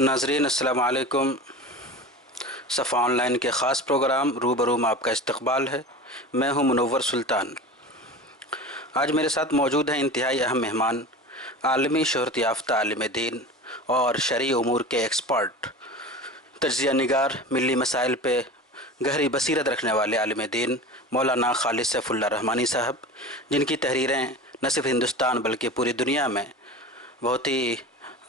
ناظرین السلام علیکم۔ صفا آن لائن کے خاص پروگرام روبرو میں آپ کا استقبال ہے۔ میں ہوں منور سلطان۔ آج میرے ساتھ موجود ہیں انتہائی اہم مہمان، عالمی شہرت یافتہ عالم دین اور شرعی امور کے ایکسپرٹ، تجزیہ نگار، ملی مسائل پہ گہری بصیرت رکھنے والے عالم دین مولانا خالد سیف اللہ رحمانی صاحب، جن کی تحریریں نہ صرف ہندوستان بلکہ پوری دنیا میں بہت ہی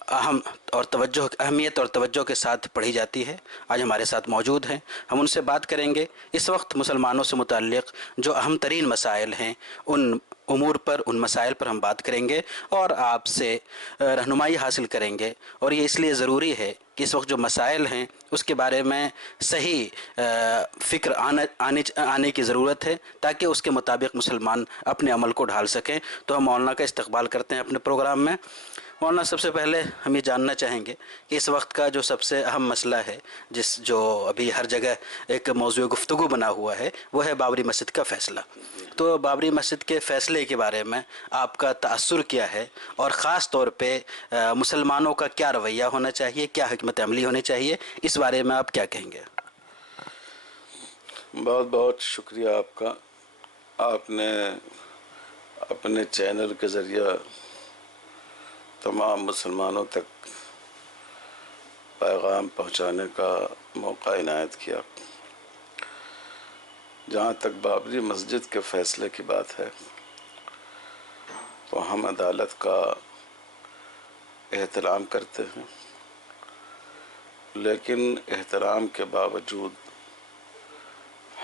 اہمیت اور توجہ کے ساتھ پڑھی جاتی ہے، آج ہمارے ساتھ موجود ہیں۔ ہم ان سے بات کریں گے اس وقت مسلمانوں سے متعلق جو اہم ترین مسائل ہیں، ان امور پر، ان مسائل پر ہم بات کریں گے اور آپ سے رہنمائی حاصل کریں گے۔ اور یہ اس لیے ضروری ہے کہ اس وقت جو مسائل ہیں اس کے بارے میں صحیح فکر آنے کی ضرورت ہے، تاکہ اس کے مطابق مسلمان اپنے عمل کو ڈھال سکیں۔ تو ہم مولانا کا استقبال کرتے ہیں اپنے پروگرام میں۔ مولانا، سب سے پہلے ہم یہ جاننا چاہیں گے کہ اس وقت کا جو سب سے اہم مسئلہ ہے، جو ابھی ہر جگہ ایک موضوع گفتگو بنا ہوا ہے، وہ ہے بابری مسجد کا فیصلہ۔ تو بابری مسجد کے فیصلے کے بارے میں آپ کا تأثر کیا ہے، اور خاص طور پہ مسلمانوں کا کیا رویہ ہونا چاہیے، کیا حکمت عملی ہونی چاہیے، اس بارے میں آپ کیا کہیں گے؟ بہت بہت شکریہ آپ کا۔ آپ نے اپنے چینل کے ذریعہ تمام مسلمانوں تک پیغام پہنچانے کا موقع عنایت کیا۔ جہاں تک بابری مسجد کے فیصلے کی بات ہے، تو ہم عدالت کا احترام کرتے ہیں، لیکن احترام کے باوجود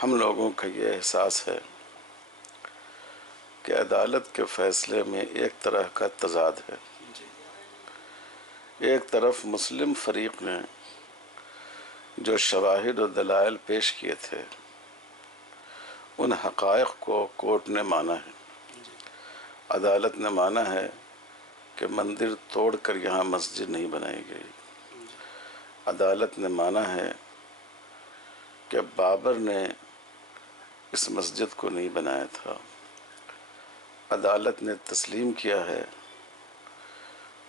ہم لوگوں کا یہ احساس ہے کہ عدالت کے فیصلے میں ایک طرح کا تضاد ہے۔ ایک طرف مسلم فریق نے جو شواہد و دلائل پیش کیے تھے، ان حقائق کو کورٹ نے مانا ہے، عدالت نے مانا ہے کہ مندر توڑ کر یہاں مسجد نہیں بنائی گئی۔ عدالت نے مانا ہے کہ بابر نے اس مسجد کو نہیں بنایا تھا۔ عدالت نے تسلیم کیا ہے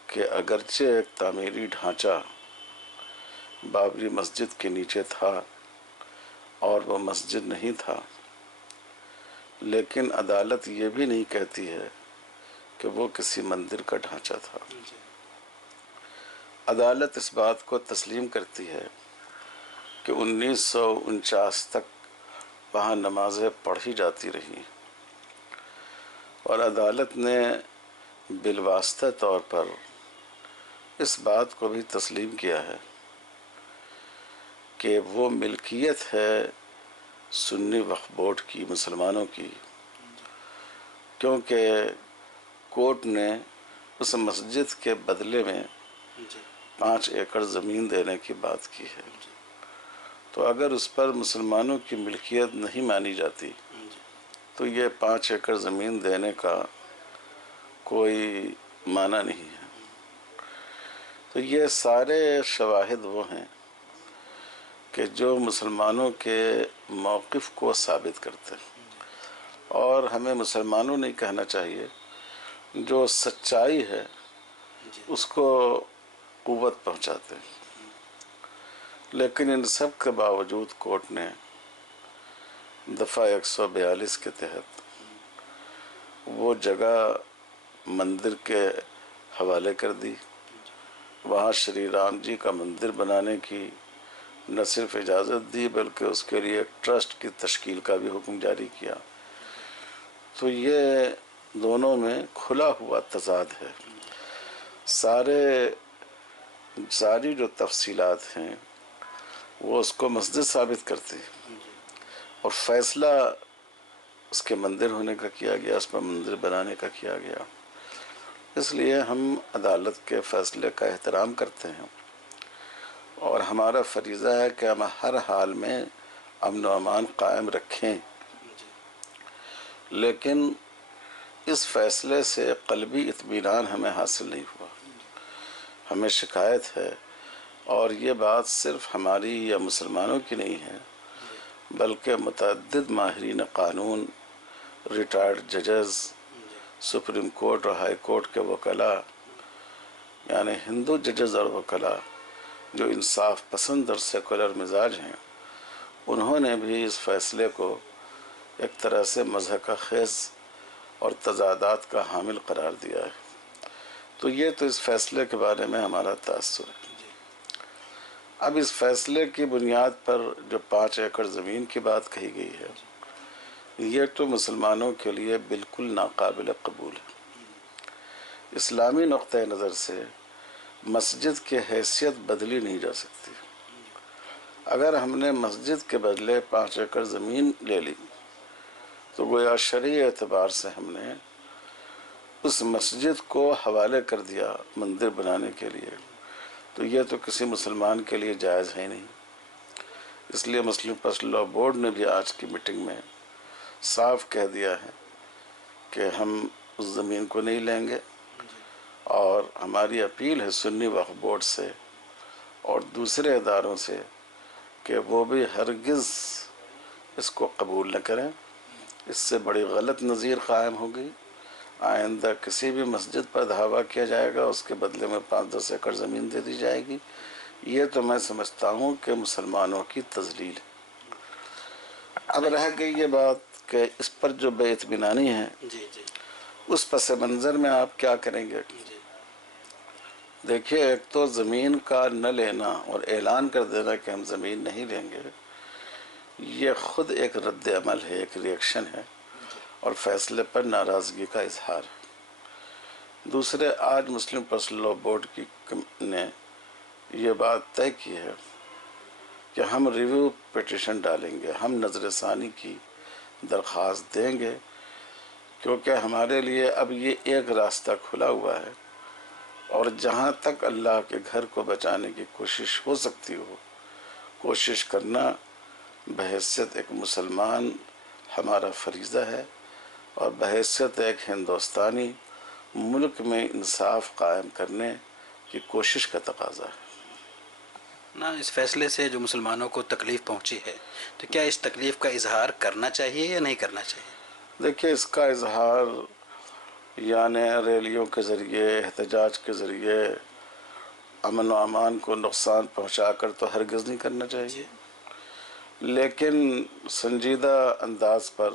کہ اگرچہ ایک تعمیری ڈھانچہ بابری مسجد کے نیچے تھا اور وہ مسجد نہیں تھا، لیکن عدالت یہ بھی نہیں کہتی ہے کہ وہ کسی مندر کا ڈھانچہ تھا۔ عدالت اس بات کو تسلیم کرتی ہے کہ 1949 تک وہاں نمازیں پڑھی جاتی رہیں، اور عدالت نے بالواسطہ طور پر اس بات کو بھی تسلیم کیا ہے کہ وہ ملکیت ہے سنی وقف بورڈ کی، مسلمانوں کی، کیونکہ کورٹ نے اس مسجد کے بدلے میں 5 ایکڑ زمین دینے کی بات کی ہے۔ تو اگر اس پر مسلمانوں کی ملکیت نہیں مانی جاتی تو یہ 5 ایکڑ زمین دینے کا کوئی معنی نہیں ہے۔ تو یہ سارے شواہد وہ ہیں کہ جو مسلمانوں کے موقف کو ثابت کرتے ہیں، اور ہمیں مسلمانوں نہیں کہنا چاہیے، جو سچائی ہے اس کو قوت پہنچاتے ہیں۔ لیکن ان سب کے باوجود کورٹ نے دفعہ 142 کے تحت وہ جگہ مندر کے حوالے کر دی۔ وہاں شری رام جی کا مندر بنانے کی نہ صرف اجازت دی، بلکہ اس کے لیے ایک ٹرسٹ کی تشکیل کا بھی حکم جاری کیا۔ تو یہ دونوں میں کھلا ہوا تضاد ہے۔ ساری جو تفصیلات ہیں وہ اس کو مسجد ثابت کرتی ہے، اور فیصلہ اس کے مندر ہونے کا کیا گیا، اس پر مندر بنانے کا کیا گیا۔ اس لیے ہم عدالت کے فیصلے کا احترام کرتے ہیں، اور ہمارا فریضہ ہے کہ ہم ہر حال میں امن و امان قائم رکھیں۔ لیکن اس فیصلے سے قلبی اطمینان ہمیں حاصل نہیں ہوا۔ ہمیں شکایت ہے، اور یہ بات صرف ہماری یا مسلمانوں کی نہیں ہے، بلکہ متعدد ماہرین قانون، ریٹائرڈ ججز، سپریم کورٹ اور ہائی کورٹ کے وکلاء، یعنی ہندو ججز اور وکلاء، جو انصاف پسند اور سیکولر مزاج ہیں، انہوں نے بھی اس فیصلے کو ایک طرح سے مضحکہ خیز اور تضادات کا حامل قرار دیا ہے۔ تو یہ تو اس فیصلے کے بارے میں ہمارا تاثر ہے۔ اب اس فیصلے کی بنیاد پر جو 5 ایکڑ زمین کی بات کہی گئی ہے، یہ تو مسلمانوں کے لیے بالکل ناقابل قبول ہے۔ اسلامی نقطۂ نظر سے مسجد کی حیثیت بدلی نہیں جا سکتی۔ اگر ہم نے مسجد کے بدلے 5 ایکڑ زمین لے لی تو گویا شرعی اعتبار سے ہم نے اس مسجد کو حوالے کر دیا مندر بنانے کے لیے، تو یہ تو کسی مسلمان کے لیے جائز ہے نہیں۔ اس لیے مسلم پرسنل لاء بورڈ نے بھی آج کی میٹنگ میں صاف کہہ دیا ہے کہ ہم اس زمین کو نہیں لیں گے، اور ہماری اپیل ہے سنی وقف بورڈ سے اور دوسرے اداروں سے کہ وہ بھی ہرگز اس کو قبول نہ کریں۔ اس سے بڑی غلط نظیر قائم ہوگی۔ آئندہ کسی بھی مسجد پر دھاوا کیا جائے گا، اس کے بدلے میں 5-10 ایکڑ زمین دے دی جائے گی۔ یہ تو میں سمجھتا ہوں کہ مسلمانوں کی تذلیل ہے۔ اب رہ گئی یہ بات کہ اس پر جو بے اطمینانی ہے، اس پس منظر میں آپ کیا کریں گے؟ دیکھیے، ایک تو زمین کا نہ لینا اور اعلان کر دینا کہ ہم زمین نہیں لیں گے، یہ خود ایک رد عمل ہے، ایک ریئیکشن ہے اور فیصلے پر ناراضگی کا اظہار ہے۔ دوسرے، آج مسلم پرسنل لاء بورڈ نے یہ بات طے کی ہے کہ ہم ریویو پٹیشن ڈالیں گے، ہم نظر ثانی کی درخواست دیں گے، کیونکہ ہمارے لیے اب یہ ایک راستہ کھلا ہوا ہے، اور جہاں تک اللہ کے گھر کو بچانے کی کوشش ہو سکتی ہو، کوشش کرنا بحیثیت ایک مسلمان ہمارا فریضہ ہے، اور بحیثیت ایک ہندوستانی ملک میں انصاف قائم کرنے کی کوشش کا تقاضا ہے۔ اس فیصلے سے جو مسلمانوں کو تکلیف پہنچی ہے، تو کیا اس تکلیف کا اظہار کرنا چاہیے یا نہیں کرنا چاہیے؟ دیکھیے، اس کا اظہار یعنی ریلیوں کے ذریعے، احتجاج کے ذریعے امن و امان کو نقصان پہنچا کر تو ہرگز نہیں کرنا چاہیے، لیکن سنجیدہ انداز پر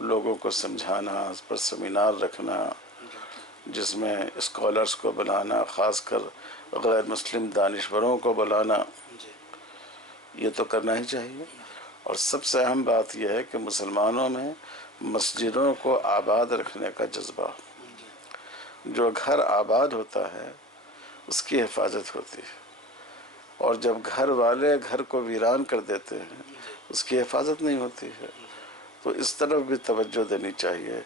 لوگوں کو سمجھانا، اس پر سیمینار رکھنا، جس میں اسکالرز کو بلانا، خاص کر غیر مسلم دانشوروں کو بلانا، یہ تو کرنا ہی چاہیے۔ اور سب سے اہم بات یہ ہے کہ مسلمانوں میں مسجدوں کو آباد رکھنے کا جذبہ، جو گھر آباد ہوتا ہے اس کی حفاظت ہوتی ہے، اور جب گھر والے گھر کو ویران کر دیتے ہیں اس کی حفاظت نہیں ہوتی ہے۔ تو اس طرف بھی توجہ دینی چاہیے،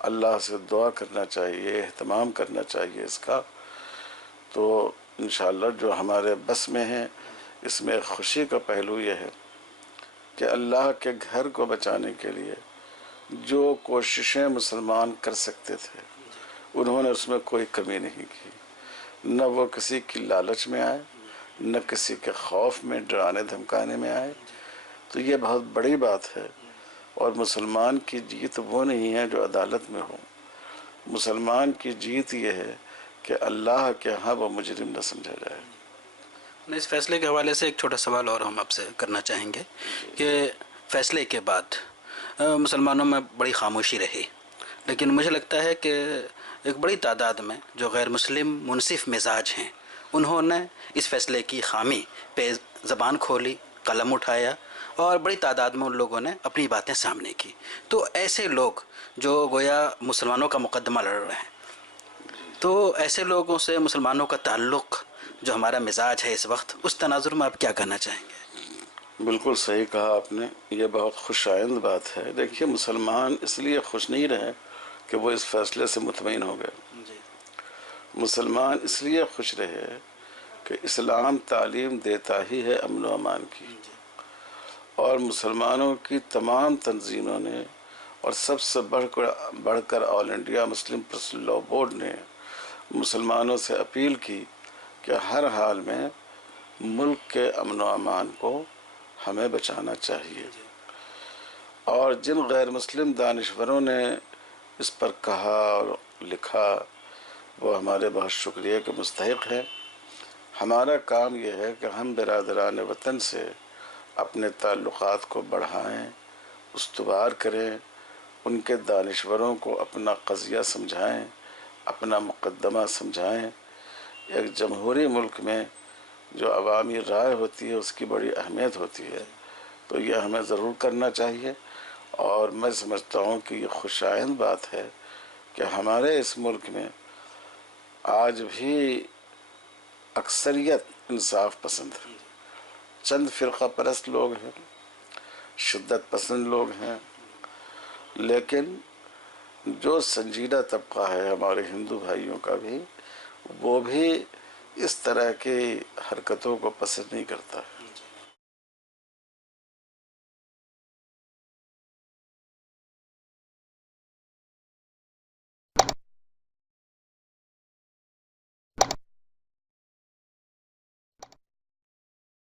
اللہ سے دعا کرنا چاہیے، اہتمام کرنا چاہیے اس کا۔ تو انشاءاللہ جو ہمارے بس میں ہے، اس میں خوشی کا پہلو یہ ہے کہ اللہ کے گھر کو بچانے کے لیے جو کوششیں مسلمان کر سکتے تھے، انہوں نے اس میں کوئی کمی نہیں کی۔ نہ وہ کسی کی لالچ میں آئے، نہ کسی کے خوف میں، ڈرانے دھمکانے میں آئے۔ تو یہ بہت بڑی بات ہے، اور مسلمان کی جیت وہ نہیں ہے جو عدالت میں ہو۔ مسلمان کی جیت یہ ہے کہ اللہ کے ہاں وہ مجرم نہ سمجھا جائے۔ اس فیصلے کے حوالے سے ایک چھوٹا سوال اور ہم آپ سے کرنا چاہیں گے کہ فیصلے کے بعد مسلمانوں میں بڑی خاموشی رہی، لیکن مجھے لگتا ہے کہ ایک بڑی تعداد میں جو غیر مسلم منصف مزاج ہیں، انہوں نے اس فیصلے کی خامی پہ زبان کھولی، قلم اٹھایا، اور بڑی تعداد میں ان لوگوں نے اپنی باتیں سامنے کی۔ تو ایسے لوگ جو گویا مسلمانوں کا مقدمہ لڑ رہے ہیں، تو ایسے لوگوں سے مسلمانوں کا تعلق، جو ہمارا مزاج ہے اس وقت، اس تناظر میں آپ کیا کہنا چاہیں گے؟ بالکل صحیح کہا آپ نے، یہ بہت خوش آئند بات ہے۔ دیکھیے، مسلمان اس لیے خوش نہیں رہے کہ وہ اس فیصلے سے مطمئن ہو گئے۔ مسلمان اس لیے خوش رہے کہ اسلام تعلیم دیتا ہی ہے امن و امان کی، اور مسلمانوں کی تمام تنظیموں نے، اور سب سے بڑھ کر all India Muslim personal law board نے مسلمانوں سے اپیل کی کہ ہر حال میں ملک کے امن و امان کو ہمیں بچانا چاہیے۔ اور جن غیر مسلم دانشوروں نے اس پر کہا اور لکھا، وہ ہمارے بہت شکریہ کے مستحق ہیں۔ ہمارا کام یہ ہے کہ ہم برادران وطن سے اپنے تعلقات کو بڑھائیں، استوار کریں، ان کے دانشوروں کو اپنا قضیہ سمجھائیں، اپنا مقدمہ سمجھائیں۔ ایک جمہوری ملک میں جو عوامی رائے ہوتی ہے اس کی بڑی اہمیت ہوتی ہے، تو یہ ہمیں ضرور کرنا چاہیے۔ اور میں سمجھتا ہوں کہ یہ خوشائند بات ہے کہ ہمارے اس ملک میں آج بھی اکثریت انصاف پسند ہے۔ چند فرقہ پرست لوگ ہیں، شدت پسند لوگ ہیں، لیکن جو سنجیدہ طبقہ ہے ہمارے ہندو بھائیوں کا بھی، وہ بھی اس طرح کی حرکتوں کو پسند نہیں کرتا ہے۔